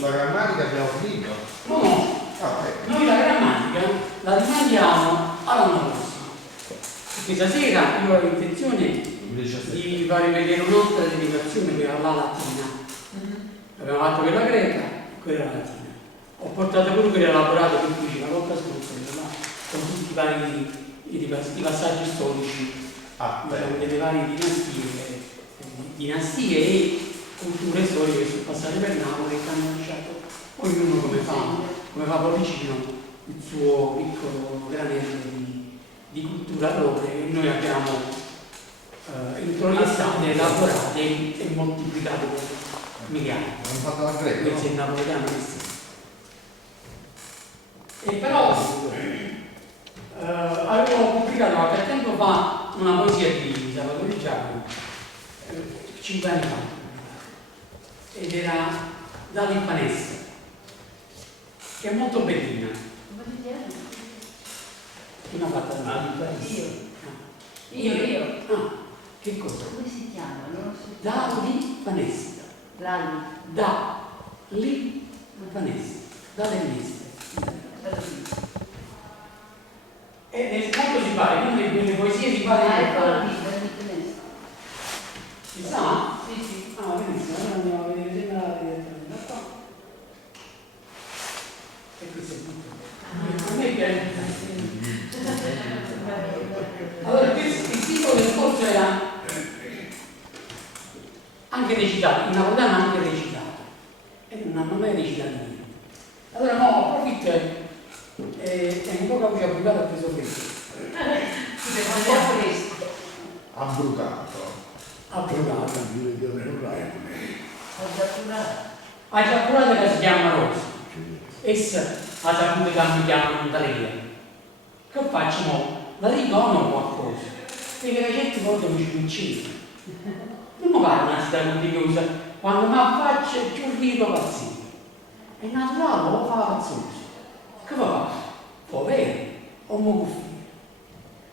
La grammatica abbiamo finito? No, no. Noi la grammatica la rimandiamo all'anno prossimo. Perché stasera io avevo intenzione di fare vedere un'altra delegazione per la latina. Abbiamo fatto quella greca e quella latina. Ho portato pure quella elaborata che dice la volta scorsa, con tutti i vari i passaggi storici, diciamo, delle varie dinastie e culture storiche che sono passate per Napoli e che hanno lasciato ognuno come fa Pollicino il suo piccolo granello di cultura propria che noi abbiamo introiettate, elaborate e moltiplicate per miliardi. Hanno fatto la greca. Questo è il napoletano che sì. E però avevo pubblicato qualche tempo fa una poesia di Salvatore Di Giacomo, 5 anni fa, ed era Dalla Impanessa, che è molto bellina. Chi mi ha fatto la Impanessa? Io. Ah, che cosa? Come si chiama? Non lo so. Dalla Impanessa. Da lì Vanessa, dalle Vanessa. E molto si pare, una di quelle poesie si pare. Eccola lì, Vanessa. Si sa? Sì, sì. Ah, benissimo, allora andiamo a vedere se la direttamente qua. E questo è tutto. A me piace. Allora, il titolo del corso era anche recitato, in napoletano anche recitato, e non hanno mai recitato niente. Allora no, approfitto e un po' che ho privato ho preso questo. Ha brucato. Ha già curato che si chiama Rosa. Essa ha saputo che mi chiamano Daria. Che facciamo? La riconosco qualcosa. Perché la gente volta mi ci uccide. Non mi pare una città contiguosa, quando mi affaccio più rido pazzino. È naturale, lo fa pazzoso. Che fa? Povero, o mo cuffia.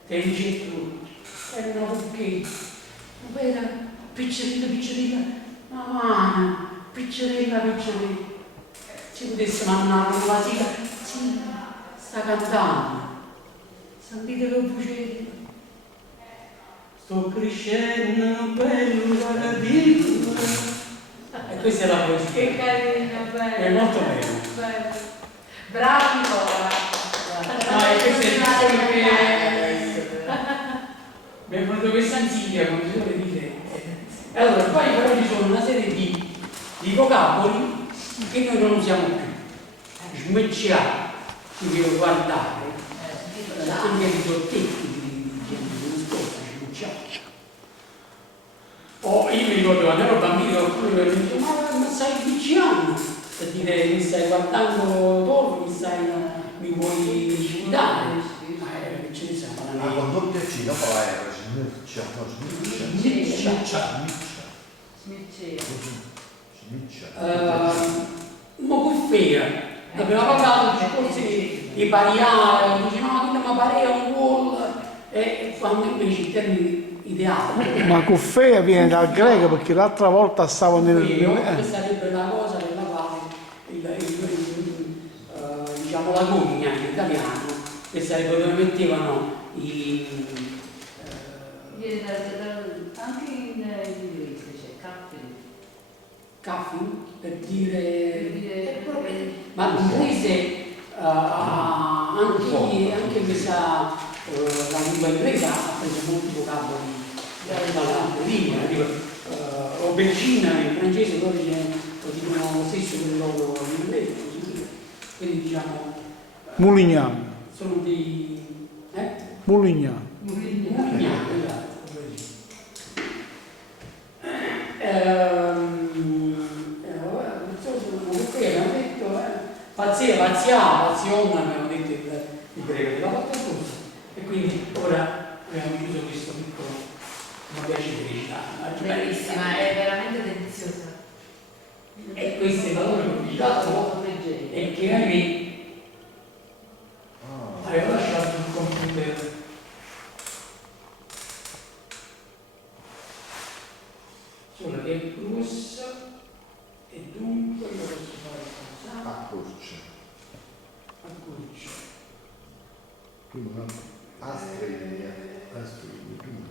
Te dice tu, è una cucchetta, una vera piccerina, una mano, piccerina. Ci potesse mandare una sera, sì, sta cantando. Sentite che voce. Sto crescendo bello paradiso. E questa è la poesia. Che carino, bello. È molto bello. Bravo Nicola. No, e questo è il titolo che mi è venuto questa ansica, come si suole dire. E allora, poi però ci sono una serie di vocaboli che noi non usiamo più. Smecciare, quindi guardare, anche risortetti. Oh, io mi ricordo quando ero bambino qualcuno mi dice ma stai avvicinando per dire mi stai guardando torno, mi vuoi sfidare ce ne siamo Con doppia C dopo la R ma buffea abbiamo parlato di discorsi di pariare dice no ma parea un gol e quando invece i termini ideale. Ma cuffea viene dal greco perché l'altra volta stavo nel. Questa sarebbe una cosa per la quale diciamo la gogna in italiano, che sarebbe dove mettevano i. Anche in inglese c'è caffè per dire. Ma in inglese anche questa. La lingua inglese ha preso molti vocaboli dalle lingue, tipo aubergine in francese loro lo dicono lo stesso che loro in inglese, quindi diciamo Mulignano. sono dei Mulignano. abbiamo detto paziona abbiamo detto il greco della volta scorsa. E quindi ora abbiamo chiuso questo piccolo, mi piace recitare. Bellissima, è veramente deliziosa. E questo è il valore complicato e che avevo lasciato il computer solo che è plus e dunque io posso fare cosa? Accorcia. Accorcia. Tu non astrini, tu non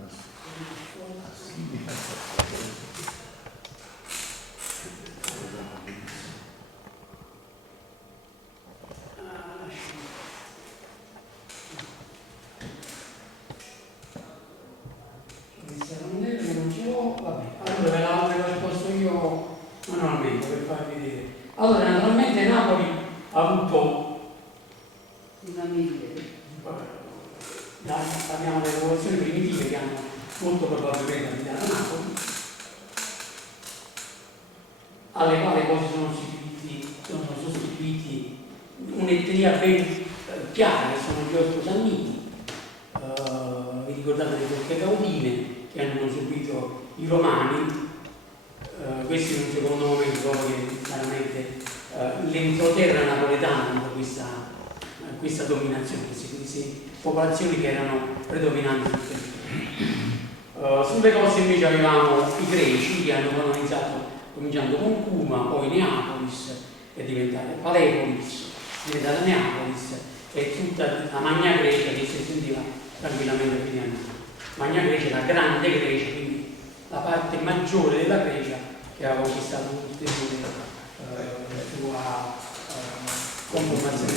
Allora ve l'ho risposto io manualmente per farvi vedere. Allora naturalmente Napoli ha avuto Una mille. parliamo delle popolazioni primitive che hanno molto probabilmente abitato a Napoli, alle quali poi sono sostituiti un'etnia ben chiara, che sono gli Ortosanniti. Vi ricordate le Turche Caudine che hanno subito i Romani, questi in un secondo momento, dopo che chiaramente l'entroterra napoletana hanno questa dominazione, queste popolazioni che erano predominanti sul territorio. Sulle coste invece avevamo i Greci che hanno colonizzato cominciando con Cuma, poi Neapolis, è diventata Palepolis, è diventata Neapolis e tutta la Magna Grecia che si sentiva tranquillamente prima di Napoli. Magna Grecia, la grande Grecia, quindi la parte maggiore della Grecia che aveva conquistato ulteriore sua conformazione.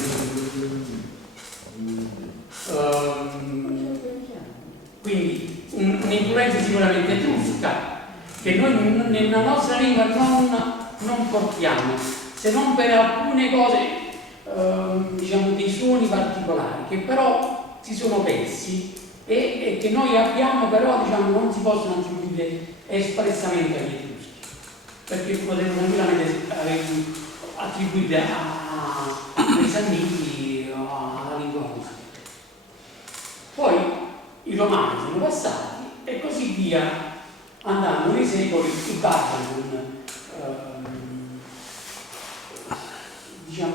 Quindi un'influenza sicuramente etrusca che noi nella nostra lingua non portiamo, se non per alcune cose, diciamo dei suoni particolari, che però si sono persi e che noi abbiamo, però diciamo non si possono attribuire espressamente agli etruschi, perché potremmo tranquillamente attribuire ai Sanniti o alla lingua russa. Poi i Romani sono passati e così via, andando nei secoli, i barbari, diciamo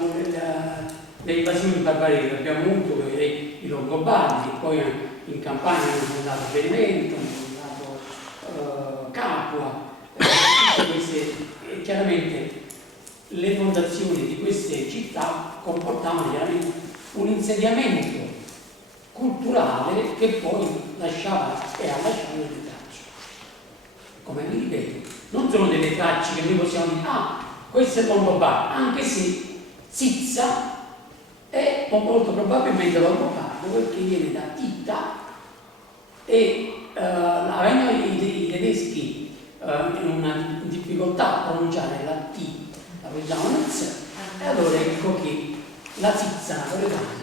le invasioni barbaresi che abbiamo avuto, i Longobardi, che poi in Campania hanno fondato Benevento, hanno fondato Capua, e chiaramente le fondazioni di queste città comportavano chiaramente un insediamento culturale che poi lasciava e ha lasciato delle tracce. Come vi ripeto, non sono delle tracce che noi possiamo dire, questo è Longobardo, anche se Zizza è molto probabilmente Longobardo, perché viene da Tita e avendo i tedeschi in una difficoltà a pronunciare la T, la pronunciavano Z, e allora ecco che la Zizza napoletana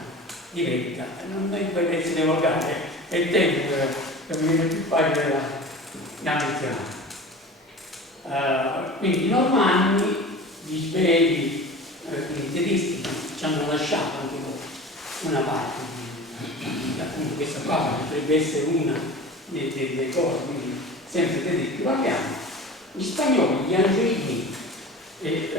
diventa, non è per essere volgare, è il tempo che mi viene più facile da menzionare. Quindi i Normanni, gli Svedi, i tedeschi ci hanno lasciato anche loro una parte di appunto questa qua potrebbe essere una delle cose, quindi sempre tedeschi parliamo. Gli spagnoli, gli angelini, ci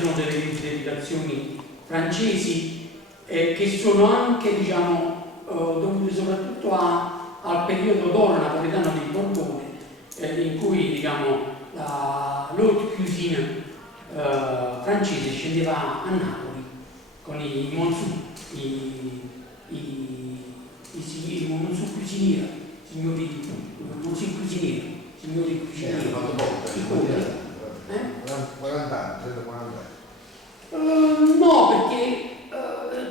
sono delle identificazioni francesi che sono anche diciamo dovute soprattutto al periodo d'oro napoletano del Borbone, in cui diciamo l'haute cuisine francese scendeva a Napoli con i Monceau, i Monceau cuisinieri, signori cuisinieri, i conti. 40 anni, 30-40 anni. No, perché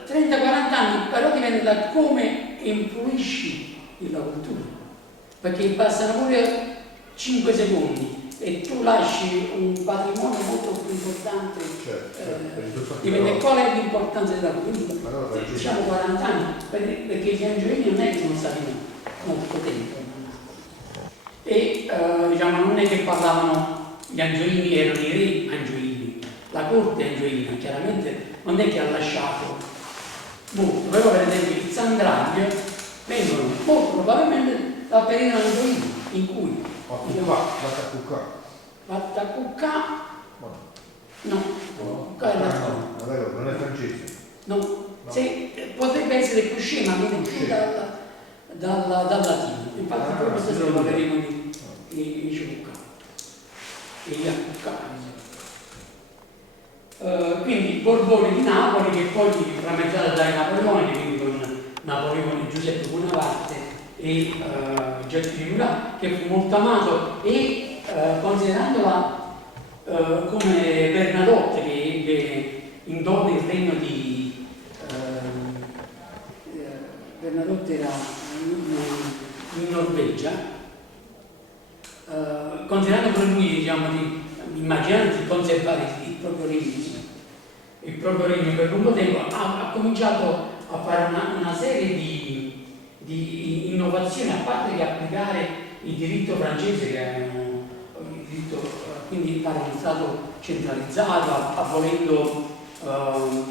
30-40 anni però dipende da come influisci nella cultura, perché bastano pure 5 secondi e tu lasci un patrimonio molto più importante, dipende qual è l'importanza della cultura, diciamo 40 anni, perché gli angelini non è che sono stati molto tempo e diciamo non è che parlavano, gli angiolini erano i re angiolini, la corte angiolina chiaramente non è che ha lasciato molto, però per esempio i Zandraglia vengono molto probabilmente dal periodo angiolino in cui Vattacucca no, non è francese. no. Potrebbe essere Couché, ma viene più dal latino, infatti proprio stasera parleremo di Ciucca. che gli accuccai. Quindi Borbone di Napoli, che poi rammentato dai Napoleoni, quindi con Napoleone, Giuseppe Bonaparte e Giacomo di Murat, che fu molto amato e considerandola come Bernadotte, che ebbe in dono il regno di Bernadotte era in Norvegia, considerando per lui, diciamo, immaginando di conservare il proprio regno per lungo tempo, ha cominciato a fare una serie di innovazioni, a parte che applicare il diritto francese, che è il diritto, quindi fare uno Stato centralizzato, abolendo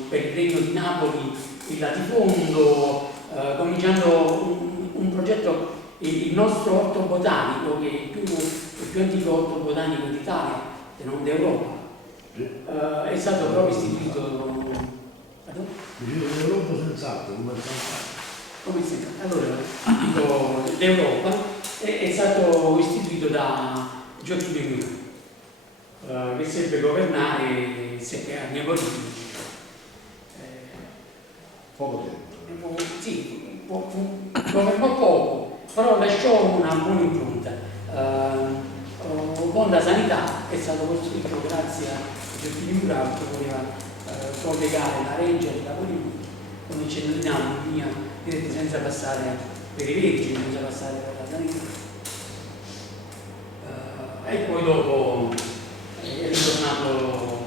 per il regno di Napoli il latifondo, cominciando un progetto, il nostro orto botanico, che è il più antico orto botanico d'Italia, se non d'Europa. È stato proprio istituito L'Europa senz'altro, come allora, d'Europa è stato istituito da Giorgio De Murat, che seppe governare 7 anni politici. poco tempo. Sì, governò poco, però lasciò una buona impronta. Ponda Sanità è stato costruito grazie a Giorgio De Murat, che voleva collegare la Reggia e la politica con il Centro di diretto senza passare per i Vergini, senza passare per la Sanità. E poi dopo è ritornato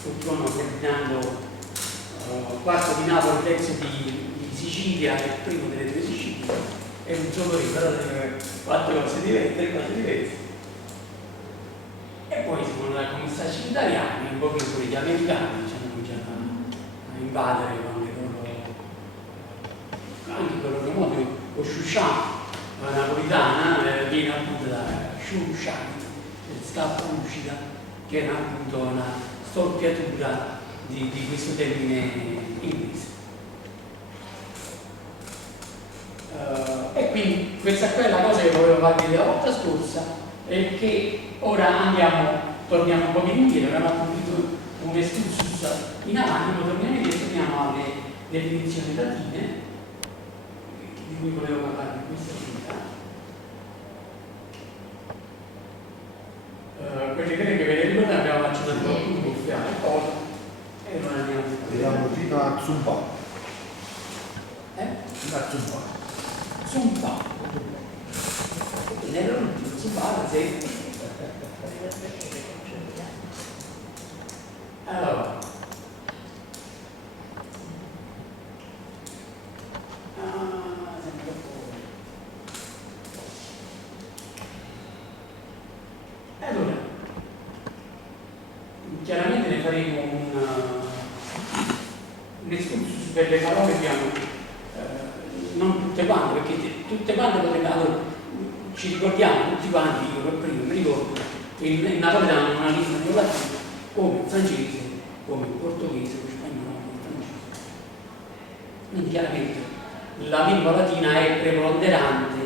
sul trono Ferdinando IV di Napoli, terzo di Sicilia, e il primo delle 2 Sicilie, è un solo re, però deve 4 cose diverse, 3 cose diverse. E poi si sono i commissari italiani, un po' più gli americani, hanno cominciato a invadere con le loro, anche con il loro modo, con Shushan, la napolitana, viene appunto da Shushan, scappa lucida, che era appunto una storpiatura di questo termine inglese. E quindi questa qui è la cosa che volevo farvi la volta scorsa, e che ora torniamo un po' indietro, abbiamo compiuto un excursus in avanti, ma torniamo indietro, torniamo alle definizioni latine, di cui volevo parlare in questa sera. Quelle greche ve le ricordate, abbiamo accettato qualcuno che fa il polo e non andiamo Arriviamo fino a Zumba. fino a Zumba. Zumba. Nella l'ultimo Zumba, sì. Allora. Allora, chiaramente ne faremo un excursus per le parole che abbiamo, non tutte quante, perché tutte quante potrebbero, ci ricordiamo tutti quanti, io per primo mi ricordo che il napoletano non ha lingua più latina, come il francese, come il portoghese, lo spagnolo, come il francese. Quindi chiaramente la lingua latina è preponderante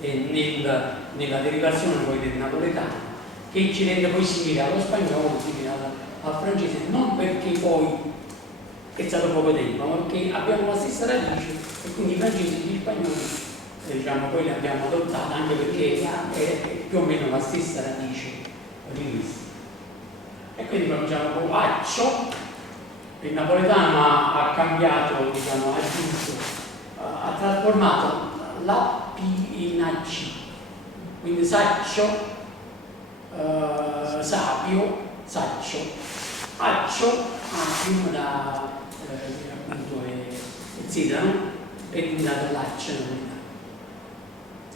nella derivazione poi del napoletano, che ci rende poi simile allo spagnolo, simile al francese, non perché poi è stato poco tempo, ma perché abbiamo la stessa radice e quindi i francesi e gli spagnoli diciamo poi li abbiamo adottati, anche perché è più o meno la stessa radice linguistica. E quindi cominciamo con accio, il napoletano ha cambiato, diciamo, ha aggiunto, ha trasformato la P in AC, quindi saccio, sapio, saccio, accio, prima da appunto è zidano, e quindi dall'accio.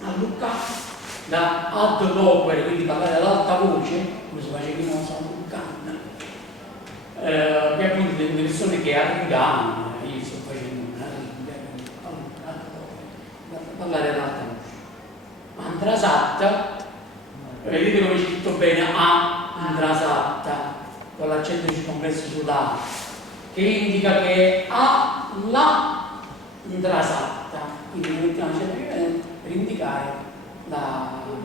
A Lucca da ad vocere, quindi parlare ad alta voce, come si faceva in San Luccan, che appunto delle persone che arrivano, io sto facendo parlare ad alta voce. Andrasatta, vedete come c'è scritto bene, Andrasatta, con l'accento circonflesso sulla A, che indica che è a la Andrasatta, quindi mettiamo per indicare la, non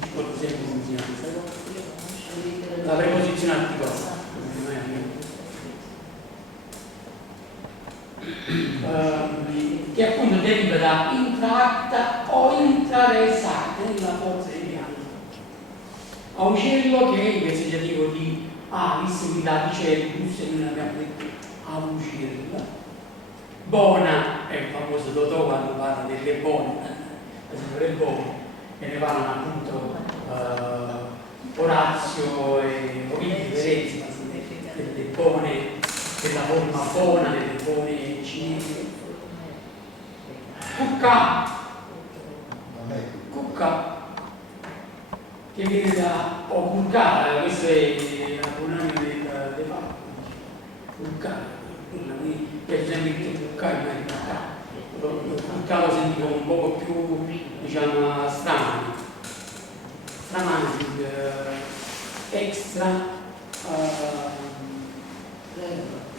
ricordo sempre come si La preposizione articolata. Che appunto deriva da intratta o intraresata nella forza di piano. Augello, che è il vezzeggiativo di avis, quindi la dicerbus, e noi abbiamo detto augello. Bona è il famoso Totò quando parla delle bone, la signora Bone, e ne parlano appunto Orazio e Ovidio, Verezzi, delle bone, della forma bona, delle bone cinesi. Cucca, che viene da Cucca, questo è l'acronimo del fatto. Cucca, per esempio il Cucca è il Cucca lo sentivo un po' più, diciamo, strano,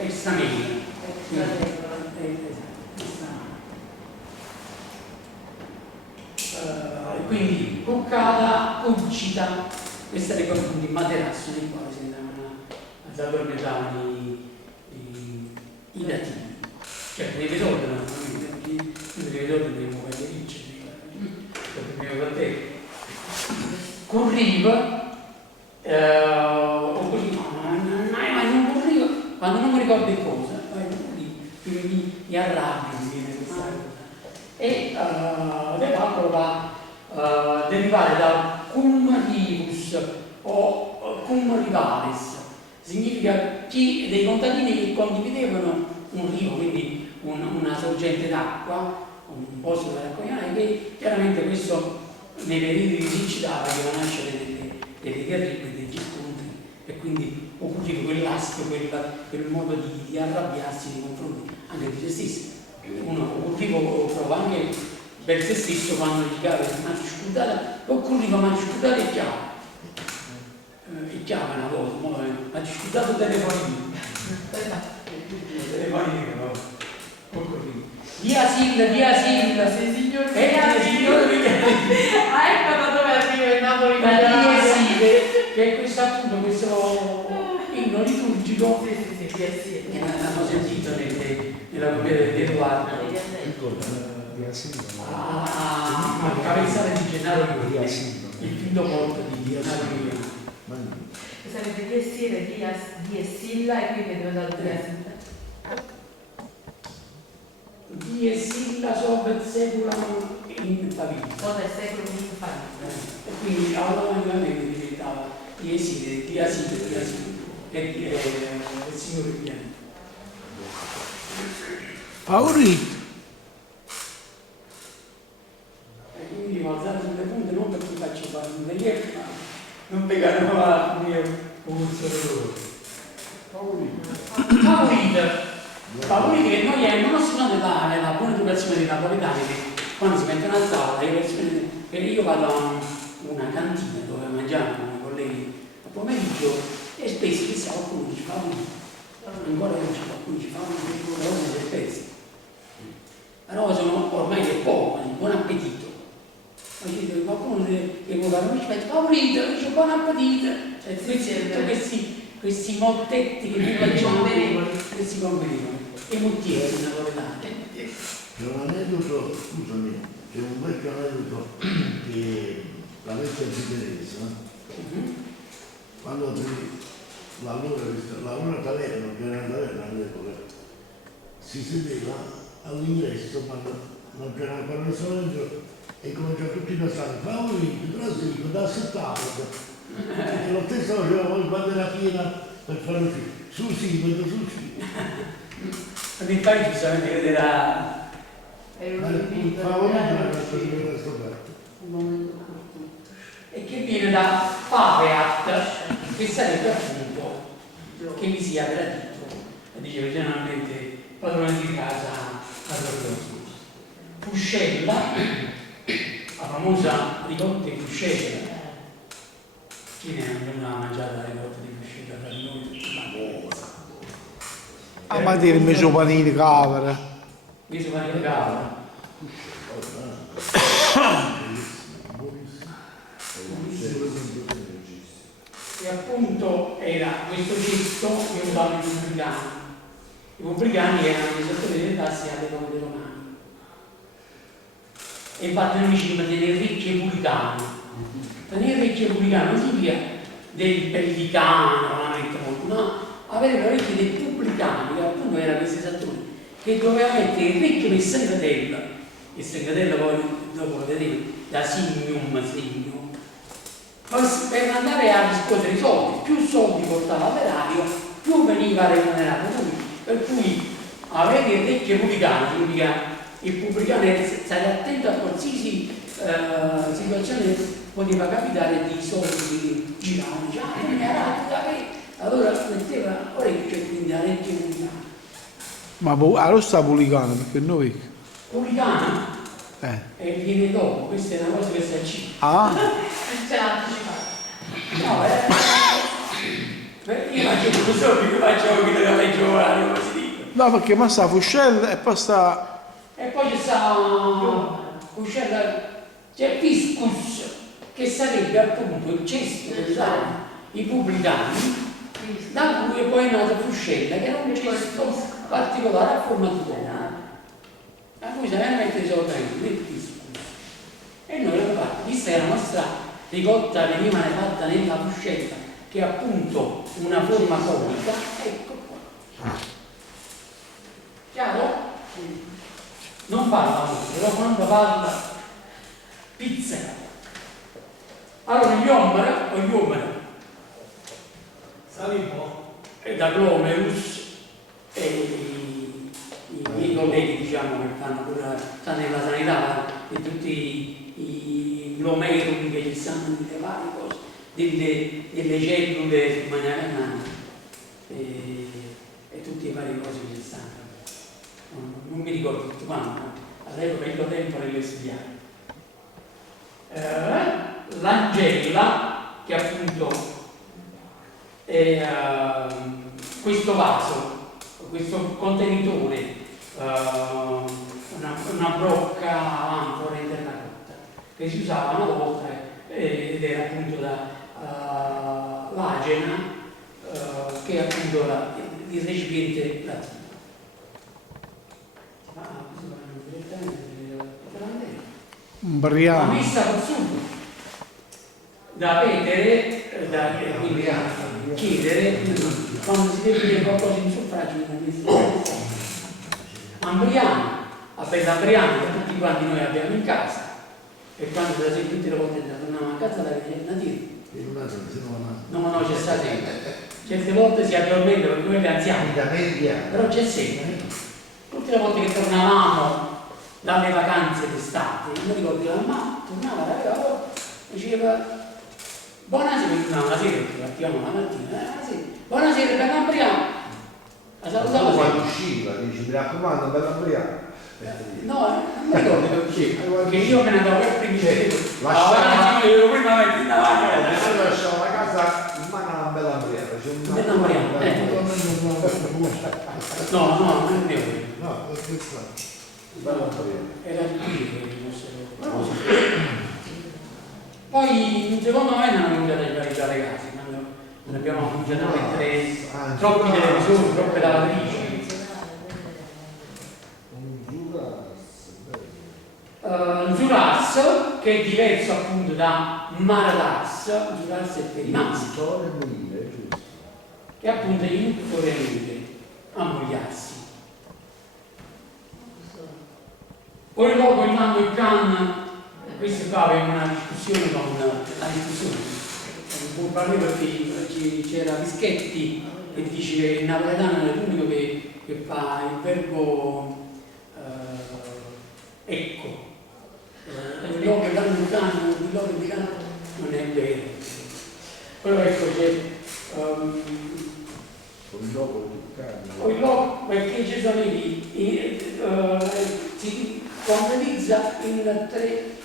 extra meglio. Quindi cuccata, cucita, questa è di materasso nel quale si andavano a addormentare i dativi. Cioè, ne ricordano, ne ricordano le ricce, corriva, o così, non corriva, quando non mi ricordo che cosa, mi arrabbio, mi viene questa cosa. E l'evacolo va a derivare dal cum rivus o cum rivales, significa chi dei contadini che condividevano un rio, quindi una sorgente d'acqua, un posto da raccogliere, che chiaramente questo nei periodi di siccità faceva nascere delle guerre e degli scontri, e quindi occorreva quell'astio, quel modo di arrabbiarsi nei confronti anche di se stessi. Uno occorreva anche per se stesso quando gli cava una discutata, occorreva una discutata e chiama. E chiama una cosa, ma discutato telefonino. Telefonino, occorreva. Via Silla, Sì, signor signore. ecco da dove arriva il Napoli. Che è questo appunto, questo inno liturgico Sì. che abbiamo sentito nella commedia di Edoardo a capezzale di Gennaro Iulia, il quinto corpo di Gennaro Iulia. Sarebbe di Silla e quindi è diventato di Silla. Die Silla sopra secula in famiglia. Sopra il secolo in famiglia. E quindi automaticamente diventava Die Silla e il Signore Bianco. Favorito. E quindi devo alzare sulle punte non perché faccio fare un relief, ma non pegare il mio pulso favorito. Favoriti che noi non si nota nella buona educazione dei napoletani, che quando si mettono a tavola, perché io vado a una cantina dove mangiamo con i colleghi a pomeriggio e spesso chissà qualcuno ci fa ancora oggi qualcuno ci fa una cosa del pezzo. Però sono ormai che poco, buon appetito. Poi qualcuno che vuole fare un rispetto, favorito, dice buon appetito. Questi mottetti che noi facciamo, questi convenevoli, e mottieri napoletani. C'è un aneddoto, scusami, c'è un vecchio aneddoto che la vecchia di Teresa, quando aprì l'allora taverna, che era una taverna all'epoca, si sedeva all'ingresso quando non c'era ancora nessuno dentro e cominciò tutti a passare, favorito, trasito, da settato. E lo stesso faceva poi quando era piena per fare uscire. Sul sì. Quindi poi giustamente vedrà. Il favorito era questo scoperto. E che viene da faveat, che sarebbe appunto che mi sia gradito. Dice generalmente padrone di casa a Fuscella, la famosa ricotta di Fuscella. Chi ne ha mangiato la ricotta di Fuscella tra di noi? Ma dire il mio panini cavera. Io sono arrivato. appunto era questo gesto che usavano i pubblicani. I pubblicani erano gli esettori delle tasse alle donne romane. E infatti noi diciamo delle ricche pubblicane. Tenere ricche pubblicane non significa del pellicano, no, avere le orecchie dei pubblicani, che appunto erano questi esettori, che doveva mettere il ricchio nel Sangatello. Il Sangatello poi dopo lo vedete da signum. Poi per andare a riscuotere i soldi, più soldi portava l'operaio, più veniva remunerato lui. Per cui avere il ricchio pubblicano significa il pubblicano stare attento a qualsiasi situazione poteva capitare di soldi che giravano, non mi ha dato da me. Allora metteva orecchio e quindi orecchio pubblicano. Ma allora sta pubblicando perché noi. Pubblicano? E viene dopo, questa è una cosa che si accide. Ah? C'è anticipato. No, io facevo un soldi che facevo che doveva leggere orario, come si dice. No, perché ma sta Fuscella e poi sta. E poi c'è sta c'è Fiscus, che sarebbe appunto il cesto che usavano i pubblicani, da cui poi è nato Fuscella, che era un cesto particolare a forma di donna, a cui si veramente i soldi nel Fiscus. E noi l'abbiamo fatto, vista che la nostra ricotta veniva fatta nella Fuscella, che è appunto una forma conica, ecco qua. Chiaro? Non parla molto, però quando parla pizzica. Allora gli uomini e da Glomerus e i miei colleghi diciamo che fanno pure stanno nella sanità e tutti i glomeruli che ci stanno nelle varie cose, delle cellule maniacali e tutte le varie cose che ci stanno. Non mi ricordo tutto quanto, all'epoca il tempo nelle studiare. L'Angela, che appunto è questo vaso, questo contenitore, una brocca anfora in terracotta, che si usava una volta ed era appunto l'agena, che è appunto il recipiente latino. Briano. La messa col sugo da petere, quindi a chiedere quando si deve dire qualcosa in suffragio Ambriano, a Bellambriano che tutti quanti noi abbiamo in casa, e quando da tutte le volte torniamo a casa la vediamo no, c'è sta sempre. Certe volte si addormenta perché noi siamo anziani, però c'è sempre. Tutte le volte che tornavamo dalle vacanze d'estate, io mi ricordo che la mamma tornava da lavoro e diceva buonasera, la sera, perché partivamo la mattina, buonasera, per Ambriano. La salutavo quando usciva, dici mi raccomando, bella Ambriano. No, non mi ricordo perché io me ne andavo per prima lasciavo prima metti in avanti. lasciavo la casa in mano alla bella Ambriano. Bella Ambriano, no, non è vero. No, perché Era il poi secondo me non hanno cominciato a realizzare le case, quando non abbiamo cominciato a mettere troppi televisori, troppe lavatrici. Zuras, che è diverso appunto da Maradas, Zuras è per i maschi, che appunto gli inutili a ammogliarsi. Poi dopo il Mando e Can, questo qua aveva una discussione con la discussione, non parlo perché c'era Vischetti che dice che il napoletano è l'unico che fa il verbo ecco. Il logo è americano, il logo americano non è vero. Però ecco che il logo perché ci sono si concretizza in tre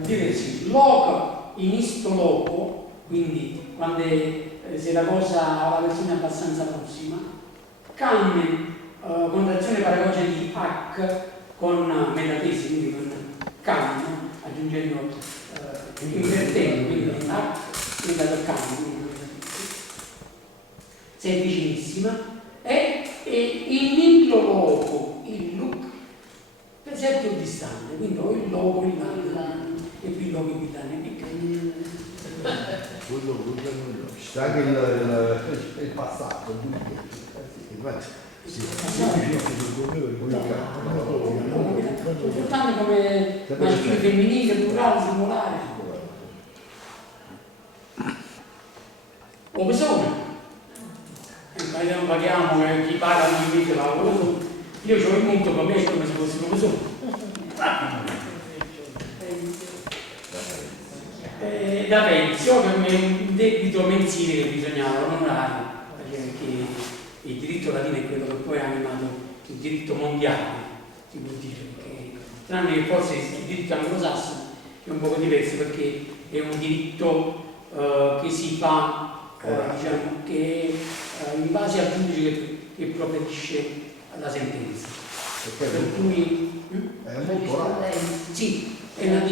direzioni. Loco in isto loco, quindi quando se la cosa la versione è abbastanza prossima, can contrazione paragogia di hack con metatesi, quindi con can, aggiungendo invertendo, quindi hack diventa can, bellissima, è il nillo loco, il look, per esempio distante, quindi ho il loco, il lano, e qui il loco in Italia, Quello non Ci sta anche il passato. infatti, sì. importante come maschile, femminile, plurale, singolare. O persone. Magari non paghiamo, chi paga non mi dice lavoro. Io ho il punto per me come se fossimo persone. Da pensione per me è un debito mensile che bisognava onorare, perché il diritto latino è quello che poi ha animato il diritto mondiale, si può dire, perché tranne che forse il diritto anglosassone è un po' diverso perché è un diritto che si fa, diciamo, che in base al giudice che proferisce la sentenza. Per cui è molto raro. sì, è una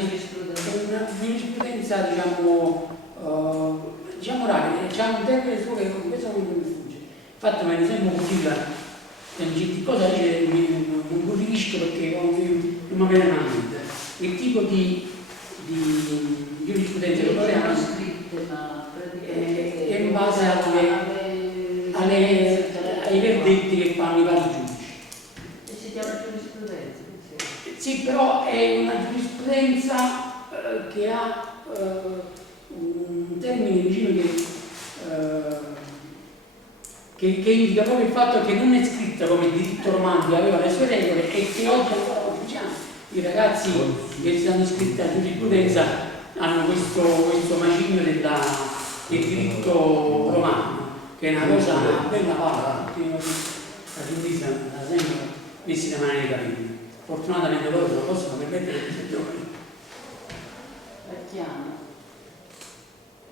giurisprudenza, diciamo rara, c'è un termine suo che questo non mi sfugge. Infatti me ne sembra utile, in cosa non riferisco perché non mi viene a mente. Il tipo di giurisprudenza che noi abbiamo è in base ai verdetti che fanno i vari giudici. E si chiama giurisprudenza? Sì, però è una giurisprudenza che ha un termine vicino che indica proprio il fatto che non è scritta come diritto romano che aveva le sue regole e che oggi ancora utilizziamo. I ragazzi che si hanno iscritti a giurisprudenza hanno questo macigno del diritto romano, che è una cosa bella palla, che la giustizia la sempre messi da mano nei capelli. Fortunatamente loro se lo possono permettere questi giorni.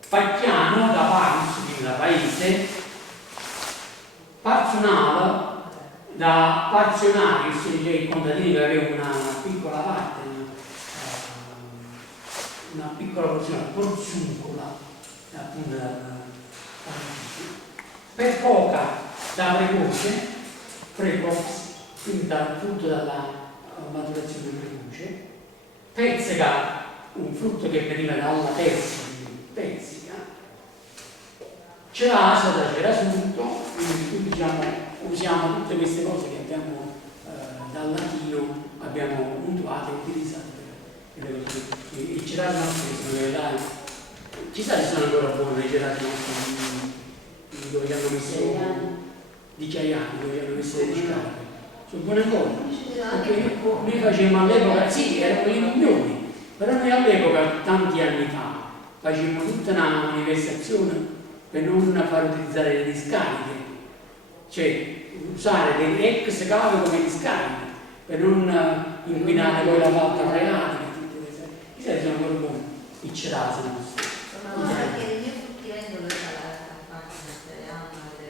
Pacchiano da Parus, quindi da paese, Parzonava da Parzionarius, il contadino che aveva una piccola parte, una piccola porzione, porziuncola, appunto per poca da precox, quindi frutto dalla maturazione precoce, pezzica, un frutto che veniva dalla pezzica, cerasa da cerasunto, quindi diciamo usiamo tutte queste cose che abbiamo dal latino, abbiamo mutuate e utilizzate per le cose. Il cerato nostro ci sa che sono ancora buoni i cerati nostri dove gli hanno messo di Ciaiani, dove gli hanno messo le discariche. Sono buone ancora, perché noi facevamo all'epoca, sì, erano i milioni, però noi all'epoca, tanti anni fa, facevamo tutta una manifestazione per non far utilizzare le discariche, cioè usare delle ex cave come discariche, per non inquinare poi la falda freatica, tutte queste cose. Chissà che sono ancora buoni, i cerasi nostri. Ma perché io tutti vendono la pagina italiana le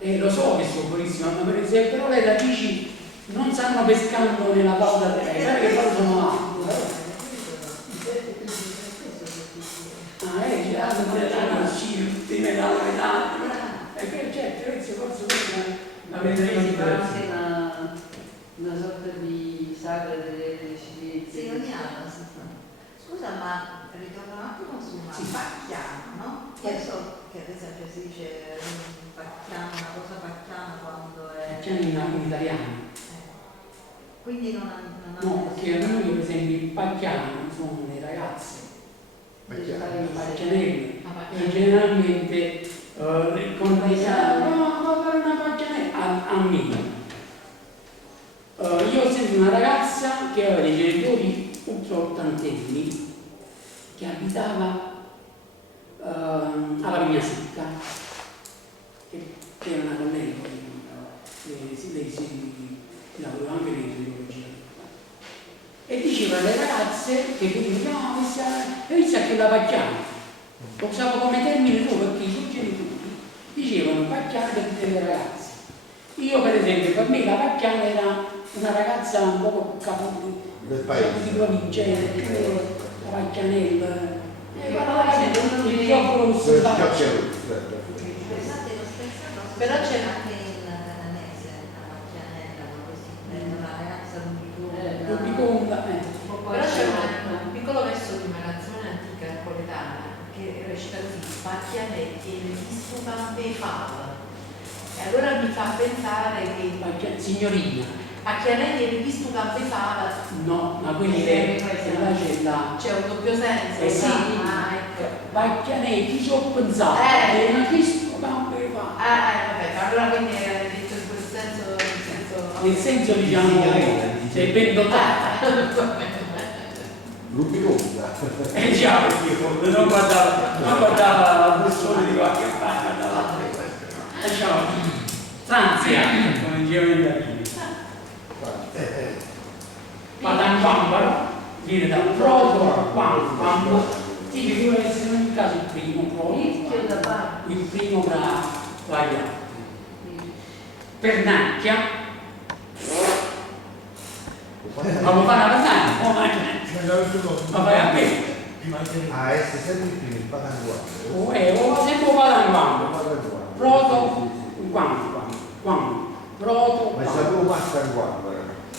vende. Lo so che sono buonissime, ma per esempio, però le radici non stanno pescando nella falda freatica, che poi sono alte. Tutte le e certo, forse avete anche una sorta di sagra delle ciliegie. Sì, ogni anno si fa. Scusa, ma ritorno un attimo su una pacchiana, no? Io so che ad esempio si dice pacchiana, una cosa pacchiana quando è... in italiano. Quindi non No, perché noi per esempio i pacchiani sono dei ragazzi, i pacchianelli, e generalmente con dei no, fare una pacchianella a me. Io ho sentito una ragazza che aveva dei genitori ultra ottantenni che abitava alla Vigna Secca, che era una collega, lei si lavorava anche nell'ideologia. E diceva alle ragazze che dicevano no, inizia che la pacchiana. Lo usavo come termine solo perché i suoi genitori dicevano pacchiana per tutte le ragazze. Io per esempio, per me la pacchiana era una ragazza un po' capo del paese, di provincia, la pacchianella, il gioco Sì, Però c'è anche in Cananese, la Macchianella, la ragazza Rubiconda, Però c'è un piccolo verso di una canzone antica napoletana che recita così: Pacchianetti e visto tante fava. E allora mi fa pensare che signorina. Pacchianetti e visto tante fava. No, ma quelli là c'è la... C'è un doppio senso. Sì, Ah, ecco. Pacchianetti, ci ho pensato, ma Cristo campe fa. Vabbè, allora quindi era detto in quel senso, Nel senso diciamo, sei ben dotata. Rubiconda. Già, perché non guardava la persona di qualche parte, guardava diciamo, tranzia, come dicevano i latini. Padanguambaro viene da proto quambaro, sì, che deve essere in ogni caso il primo, poi il primo tra gli altri. Pernacchia, ma lo fanno a pernacchia, ma vai a me. Ah, essere sempre il primo, il patanguano. O sempre padanguambaro, proto proto Ma sapevo Massanguano.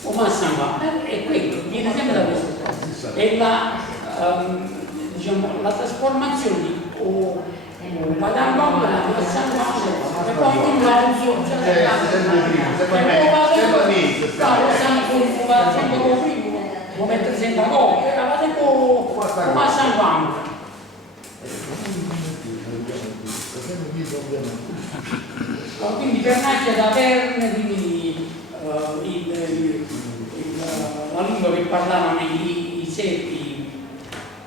o Massanguambaro, è quello, viene sempre da questo posto. È diciamo, la trasformazione di padanguambaro a Massanguambaro e poi un lauso, Sempre può mettersi in cacò, era sempre un Massanguambaro. Quindi Pernacchia da Verne, quindi la lingua che parlavano i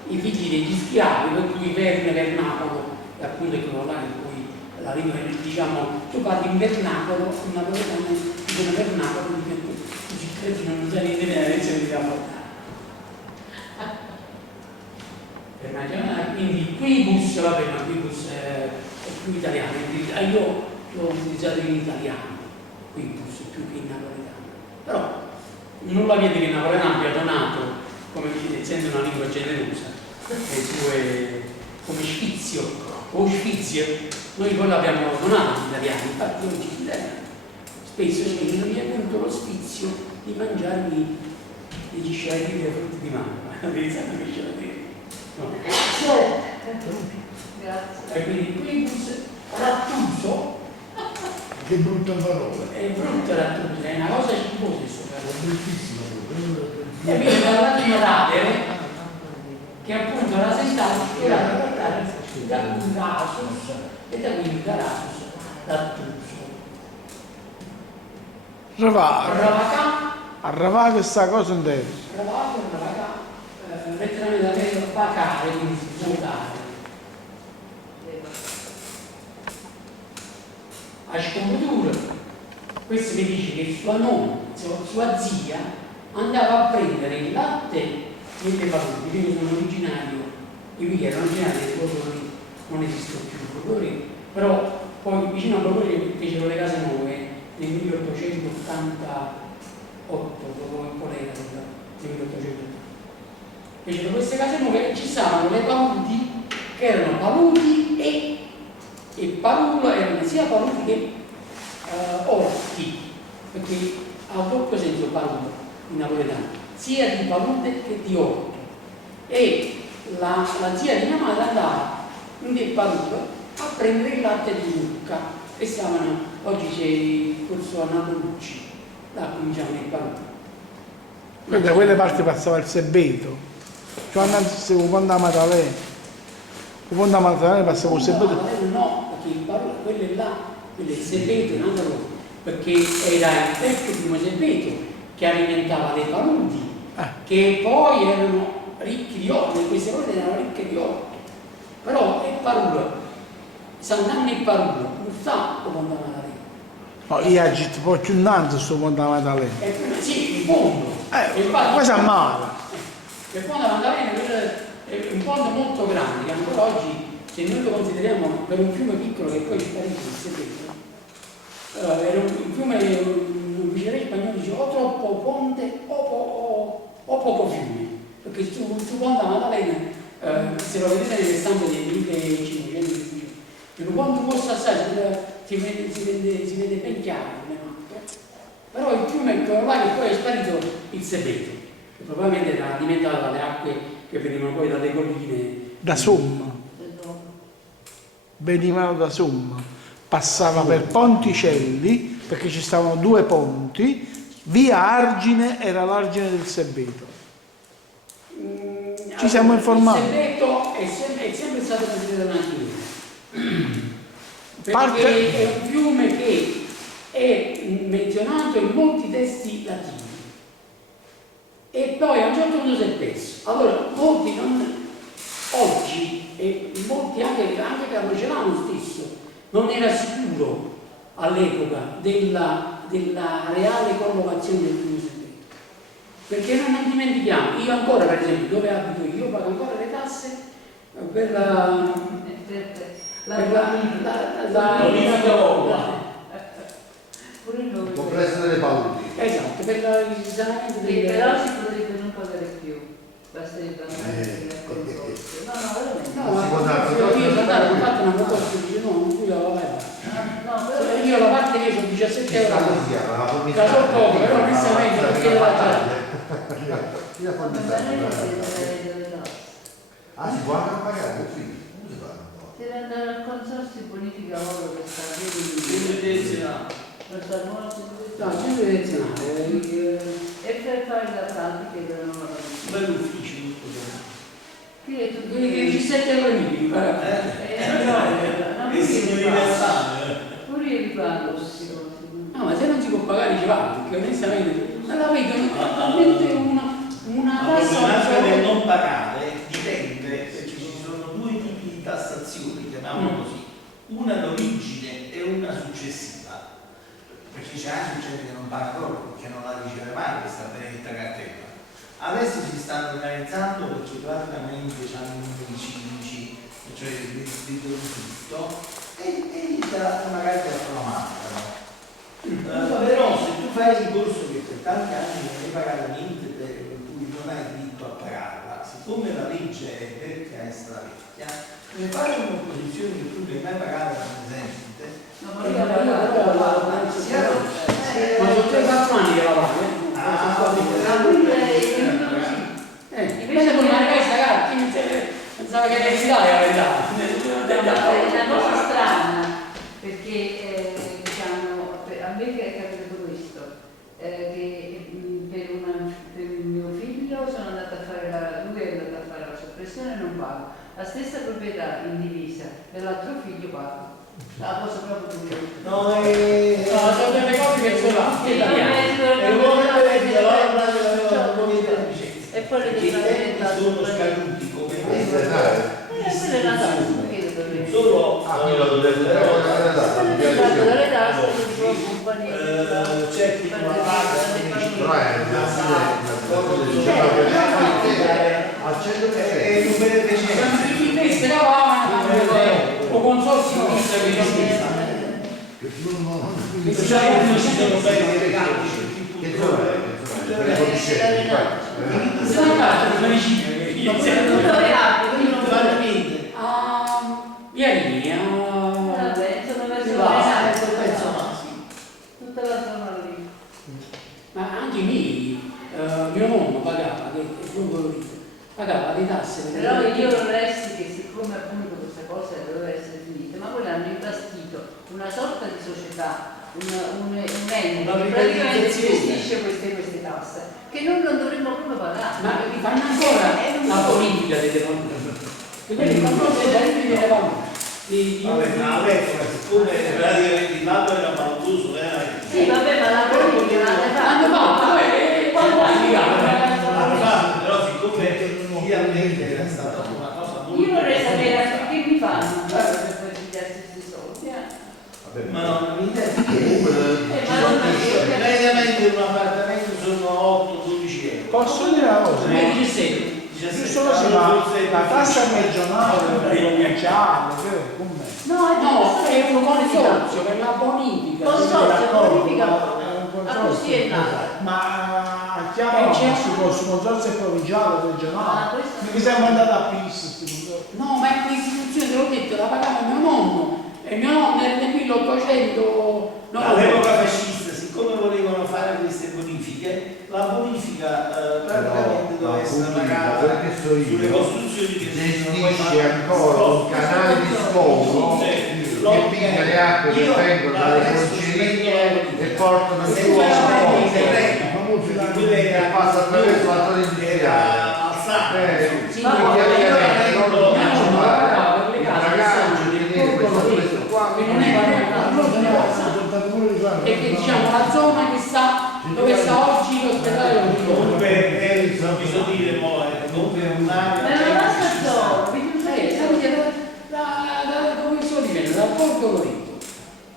figli degli schiavi, per cui Verne, Vernacolo, e appunto è quello là in cui la lingua, diciamo, tu parli in vernacolo, in napoletano dicono vernacolo, dici cretino, non sai niente della lezione di portare. Quindi quibus, vabbè, ma quibus è più italiano, io l'ho utilizzato in italiano, quibus più che in napoletano. Però nulla viene che il napoletano abbia donato, come dice, essendo una lingua generosa, le sue come sfizio o sfizio, noi poi l'abbiamo donato agli italiani, infatti oggi gli italiani spesso ci dicono mi è venuto lo sfizio di mangiarmi degli scialli dei frutti di mare, ma pensate che ce la dire. No. Grazie. E quindi quibus rattuso Che brutta parola. è brutto rattuso, è una cosa schifosa questo È caso. bruttissima parola. E viene dal latino radere, che appunto rasentava che era da portare da un rasus, e da quindi da rasus rattuso. Ravà. A Ravà questa cosa intera. Ravaco, ravaca, letteralmente da me vacare, quindi svuotare. A scomotura, questo mi dice che sua nonna, sua zia, andava a prendere il latte nelle palude, quindi sono originario, i qui erano originari dei Brodoli, non esistono più i Brodoli, però poi vicino a Brodoli fecero le case nuove nel 1888, dopo il colera del 1880. Fecero queste case nuove e ci stavano le paludi, che erano paludi e palulo erano sia paludi che orti, perché ha un doppio senso paludo in napoletano, sia di palude che di orto. E la zia di mia madre andava in del paludo a prendere il latte di mucca e stavano, oggi c'è il corso a Napolucci, là cominciavano il paludo. Quindi da quelle parti passava il Sebeto. Cioè andasse quando a Maddalena. Quando a Maddalena passava il Sebeto. No, perché il paludo, quelle là, quelle il Sebeto in Andalò, perché era il vecchio primo Sebeto che alimentava le paludi, che poi erano ricchi di orto, e queste paludi erano ricche di orto. Però il paludo, Sant'Anna e paludo, non sta quando andava la No, io agito poi più innanzi su quando a Maddalena. sì, in fondo. Poi si ammala. Il fondo della Maddalena è un fondo molto grande, che ancora oggi, se noi lo consideriamo per un fiume piccolo che poi è sparito, il Sebeto, era un fiume, un viceré spagnolo dice o troppo ponte o poco fiume, perché su Ponte Maddalena, se lo vedete nelle stampe del 1500, in un ponte posto assai, si vede ben chiaro le mappe, però il fiume è quello là che poi è sparito il Sebeto, che probabilmente era alimentato dalle acque che venivano poi dalle colline. Da Somma, venivano da Somma, passava per Ponticelli, perché ci stavano 2 ponti, via Argine era l'Argine del Sebeto. Ci siamo informati. Il Sebeto è sempre stato presidente della natura, perché è un fiume che è menzionato in molti testi latini e poi a un certo punto si è perso. Allora, molti oggi, e molti anche Carlo Celano stesso, non era sicuro all'epoca della reale collocazione del fiume Sebeto. Perché noi non dimentichiamo, io ancora per esempio, dove abito io pago ancora le tasse per la complesso delle paludi. esatto, per il risanamento Però si potrebbe non pagare più, basterebbe andare al consorzio. No, veramente. No, ma io sono andato, ho fatto una proposta e dice no, non tu la vai. No, però Io la parte mia sono 17 euro. Come si chiama? La Da fornitura. so poco, però onestamente non chiedo la gente. Chi la ma fornitura? non è che delle tasse. Ah, si può anche pagare, come si fa? Deve andare al consorzio e bonifica oro che sta per sta nuova No, sempre direzionale. e per fare la pratica della nuova Un bel ufficio tutto questo. qui è tutto Quindi che 17 euro minimi, guarda. Questo è universale. pure io li pago queste cose. No, ma se non si può pagare ci va, perché onestamente non la vedo talmente una La tassa. problematica del non pagare dipende, perché ci sono 2 tipi di tassazioni, chiamiamolo così, una d'origine e una successiva. Perché c'è anche gente che non paga proprio, perché non la riceve mai questa benedetta cartella. Adesso si stanno organizzando perché praticamente hanno i cinici, cioè li tutto, e magari te la mandano. Però se tu fai il corso che per tanti anni non hai pagato niente, per cui non hai diritto a pagarla, siccome la legge è vecchia e stravecchia, ne fare un'opposizione che tu non hai mai pagato come esempio. No, ma io la Ma sono 3-4 anni che la pago, invece con una questa carta, pensava che era in Italia la verità. è una cosa strana perché diciamo a me è capitato questo che per il mio figlio sono andata a fare lui è andato a fare la soppressione e non pago la stessa proprietà in divisa per l'altro figlio pago la cosa proprio curiosa. No, sono delle cose che sono là, e poi le i devo tempi sono scaduti come quelle è la tasse che dovrei solo Io lo devo dare dalle tasse di compagnia c'è chi non paga però è una al 100%. è un beneficenza. queste o consorsi di vista che Che Sai che ci sono belli regali, Che zona è? si sono andati sono vicini dove abito quindi non fare niente. a Viarini, vabbè sono verso là, tutta la zona lì ma anche i miei, mio nonno pagava, che è più colorito, pagava le tasse. però io vorrei che siccome appunto questa cosa doveva essere finita ma poi hanno imbastito una sorta di società un ente che praticamente gestisce queste tasse che noi non dovremmo proprio pagare Ma fanno ancora la politica delle valute, che quelli fanno delle valute. Vabbè, ma all'epoca, siccome praticamente il lato era maltuoso, sì vabbè ma la politica hanno fatto, quando hai spiegato? però siccome finalmente era stata una cosa molto... io vorrei sapere anche che mi fanno per poi pigliarsi questi soldi Ma non mi interessa. ma non Mediamente un appartamento sono 8-12 euro. Posso dire una cosa? 17. Giusto così, ma la tassa regionale, provinciale, com'è? No, è un consorzio per la bonifica. consorzio bonifica a così è nata Ma chiamano su consorzio provinciale, regionale. Mi siamo andati a pista. No, ma è un'istituzione, te l'ho detto, la pagava mio nonno. E mio nonno era fino all'800, All'epoca fascista, siccome volevano fare queste bonifiche, la bonifica praticamente doveva essere pagata sulle costruzioni che gestisce ancora un canale di sfogo che piga le acque che vengono dalle concerie e portano il suo che passa attraverso la zona industriale. sì, Ma no, chiaramente non lo no, faccio no, fare. no, per le Il case ragazzo che che tiene questo qua che non è e che diciamo la zona che sta dove sta oggi l'ospedale comunque non bisogna dire comunque è un'area Ma è una nostra zona, come si dice dal Porto Loreto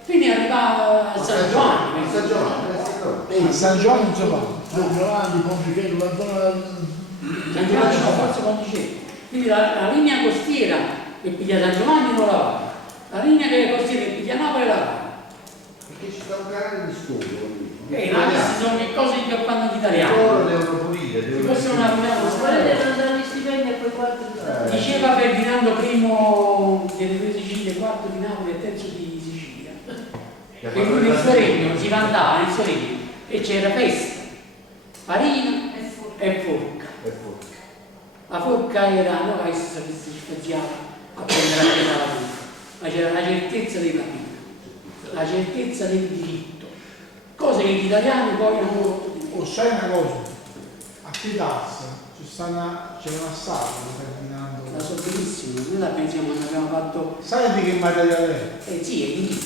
quindi arriva a San Giovanni a San Giovanni, A San Giovanni non si va. San Giovanni, Ponticello, la zona San Giovanni no, forse Ponticello quindi la linea costiera che piglia San Giovanni non la va la linea costiera che piglia Napoli la va perché ci sta un canale di sfogo. questi sono le cose che fanno gli italiani Loro devono pulire, si devono possono applicare lo volete spazio. non dare gli stipendi e poi quattro Diceva Ferdinando I delle due Sicilie, quarto di Napoli e terzo di Sicilia. E lui nel suo regno si vantava nel suo regno e c'era festa, farina e forca. La forca era non la stessa che si spaziava a prendere la presa la forca, ma c'era la certezza della vita, la certezza del diritto, cose che gli italiani poi non voluto dire. O sai una cosa, a Pitazza c'è una statua di Ferdinando. La so benissimo, noi la pensiamo quando abbiamo fatto. Sai di che materiale è? Sì, è di lì.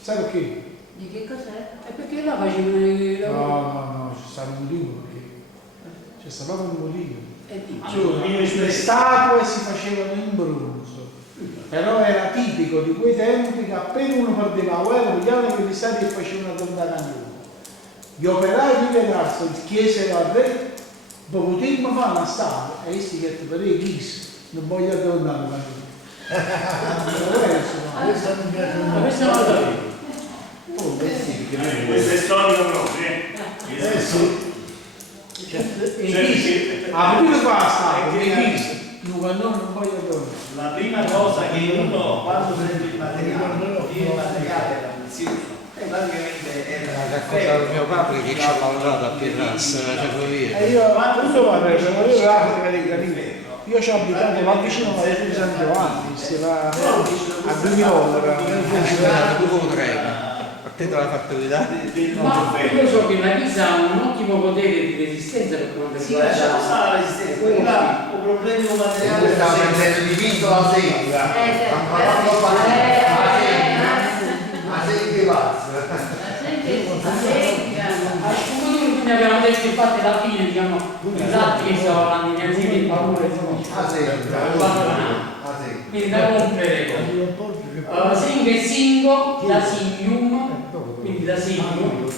Sai perché? Di che cos'è? E perché là facevano i lavori? No, c'è stato un motivo perché c'è stato proprio un motivo. È di Cioè, le statue si facevano in bronzo, però era tipico di quei tempi che appena uno perdeva la guerra, pigliavano quegli stati e facevano una donna cagnone. Gli operai di Vedrasso chiesero al re, potremmo fare una statua, e essi che per i chisi, non voglio tornare a questa non piace Ma questo non lo sapevo. questa è storia proprio sì. Ah, prima fa la statua, i chisi, non voglio tornare. la prima cosa che uno quando prende il materiale era prezioso praticamente era Ha raccontato mio padre che ci ha lavorato a Pirrazza, la ferrovia. E io, questo padre, io l'Africa dei Caraibi. Io ci ho abitato là vicino alla chiesa di San Giovanni, si va a 2000 ore. Come treno. Partendo dalla fattoria. Ma io so che la Pisa ha un ottimo potere di resistenza per quanto sì, c'è riguarda stata la resistenza poi là un problema materiale Questa è prendendo di vinto la sega. Ma sei che pazzo. quindi abbiamo detto infatti alla fine diciamo i ratti che sono andati nel sito di paura Ah sì, quindi da rompere sing e singo da signum quindi da signum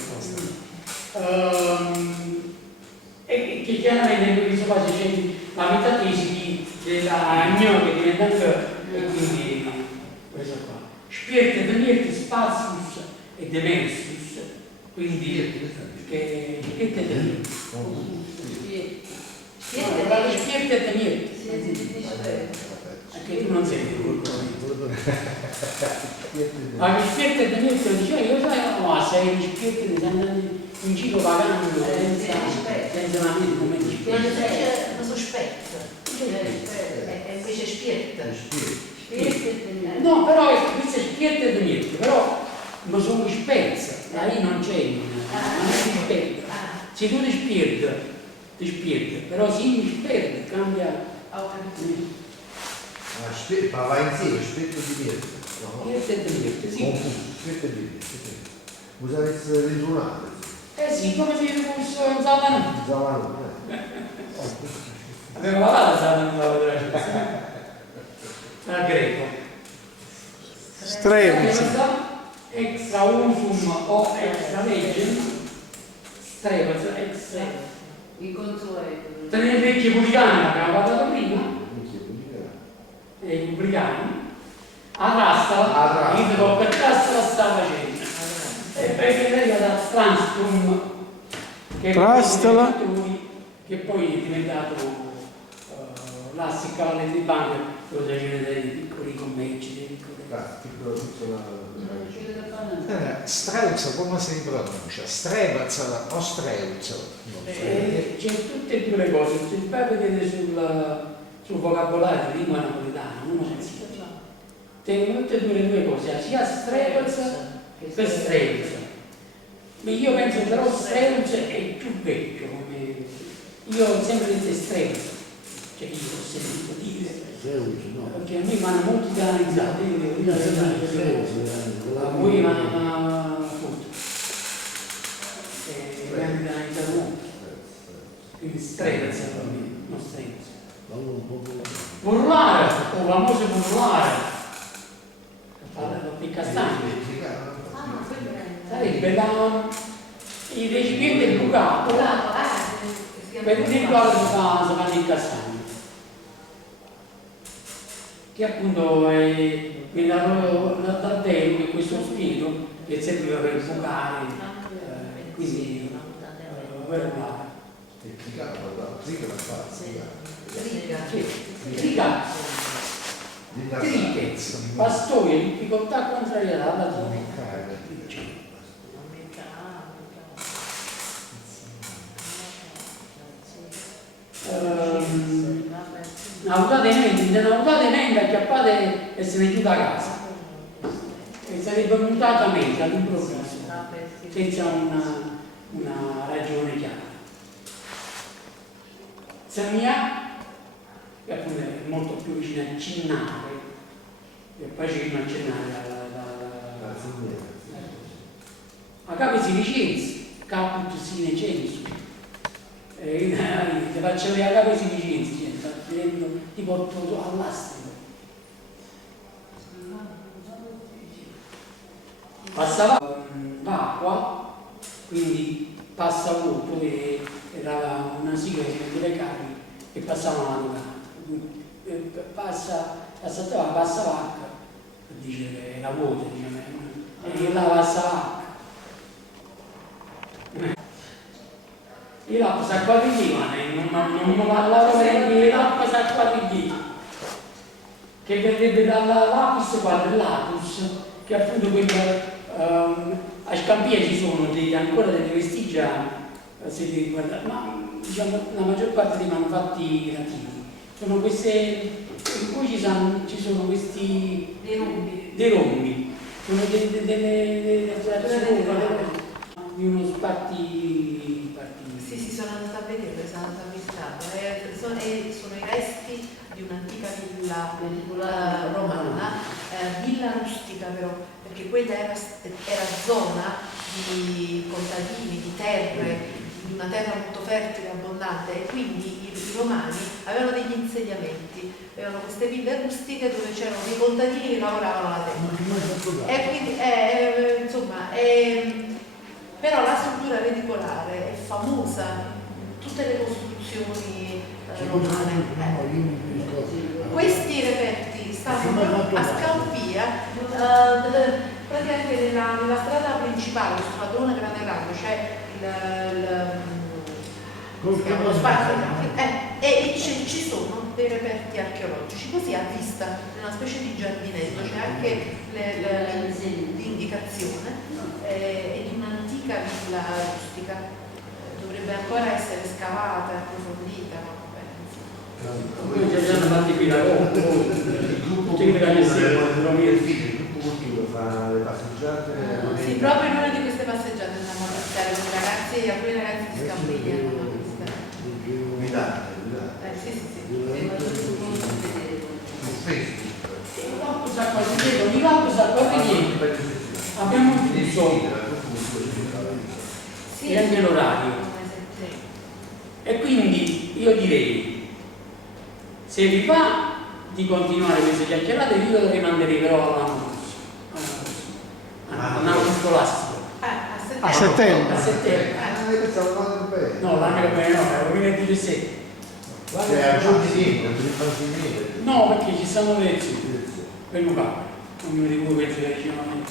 e che chiaramente in questo caso c'è la metatesi della gno che diventa e quindi questo qua spierte demierte spazius e demensus quindi che te demierte spierte e demierte perché tu non sei ma gli spiriti e demierte lo diceva io sai no sei gli spiriti che stanno in giro pagando senza una vita come gli spiriti Non sospetto. È invece spietta. no però questo è spierte e demierte però non sono gli spezza da lì non c'è non è gli spezza se tu ti spirti però se gli spirti cambia Ma va insieme, aspetto di niente. spierte e demierte sì Aspetto di niente. Bisogna essere risuonato. sì come se fosse un satana abbiamo parlato satana della greco Strevizzi. extra usum o extra legem strevas extra Il consueto. tre leggi pubblicane abbiamo parlato prima e i pubblicani a Trastara il dopo per Trastara sta facendo e perché lei ha Transtrum che Trastara. che poi è diventato là si cavano le banche, dove c'erano dei piccoli commerci, dei piccoli... Strelzo come si pronuncia? Strelzo o Strelzo? C'è tutte e due le cose, se vai a vedere sul vocabolario di lingua napoletana, uno si tengono tutte e due le due cose, sia Strelzo che Strelzo. Ma io penso però Strelzo è più vecchio, come io ho sempre detto Strelzo, cioè io ho sentito dire, perché a me mi hanno molto canalizzato, a voi mi hanno fatto, mi hanno canalizzato molto, quindi Strelzo per me, non Strelzo. Burlare, o famoso burlare, parla di castagni. Sarebbe il recipiente bucato per il quale si fanno i castagni, che appunto viene dal vero, che questo spirito che serviva per bucare, quindi per bucare. Trichez, pastore in difficoltà contrariata alla donna. Nautatamente acchiappate e se ne chiude a casa, e sarebbe mutatamente all'improvviso, senza una ragione chiara. Samia, che appunto è molto più vicina a Cinnare, e poi c'è a Cinnare a capo silicensi, caput sine censu, ti faccio vedere a capo silicensi, ti porto all'astrico. Passava l'acqua, quindi passa vuoto e era una sigla che si metteva i carri e passavano la luna. Passa l'acqua, dice che era vuota, e là passa l'acqua. E l'acqua si acquagliva, non mi parlavo perché l'acqua si acquagliva, che verrebbe dalla lapis quadrilatus, che appunto a Scampia ci sono ancora delle vestigia, se vi guardate, ma diciamo la maggior parte dei manufatti nativi sono queste, in cui ci sono questi dei rombi, sono delle di uno sparti. Sì, sono andata a vedere, sono andata a visitare. Sono i resti di un'antica villa romana, villa rustica però, perché quella era zona di contadini, di terre, di una terra molto fertile e abbondante, e quindi i romani avevano degli insediamenti, avevano queste ville rustiche dove c'erano dei contadini che lavoravano la terra. E quindi però la struttura reticolare è famosa in tutte le costruzioni romane. Questi reperti stanno a Scampia, praticamente nella strada principale, sul padrone Grande Rado, c'è lo spazio e ci sono dei reperti archeologici, così a vista, in una specie di giardinetto, c'è anche l'indicazione di un'antica villa rustica, dovrebbe ancora essere scavata e approfondita, ma Poi ci siamo fatti qui la Roma, tutti quelli che hanno il gruppo cultivo fa le passeggiate. sì, proprio in una di queste passeggiate andiamo a visitare con i ragazzi, alcuni ragazzi di Scampia andiamo a visitare. Guidate. Sì. Di l'acqua sa quasi niente. Abbiamo chiuso e anche l'orario. E quindi io direi, se vi va di continuare queste chiacchierate, io le rimanderei però all'anno scolastico. A settembre. No, l'anno che viene no, è il 2017. No, perché ci stanno le lezioni per Luca, ognuno di voi pensa che dicevano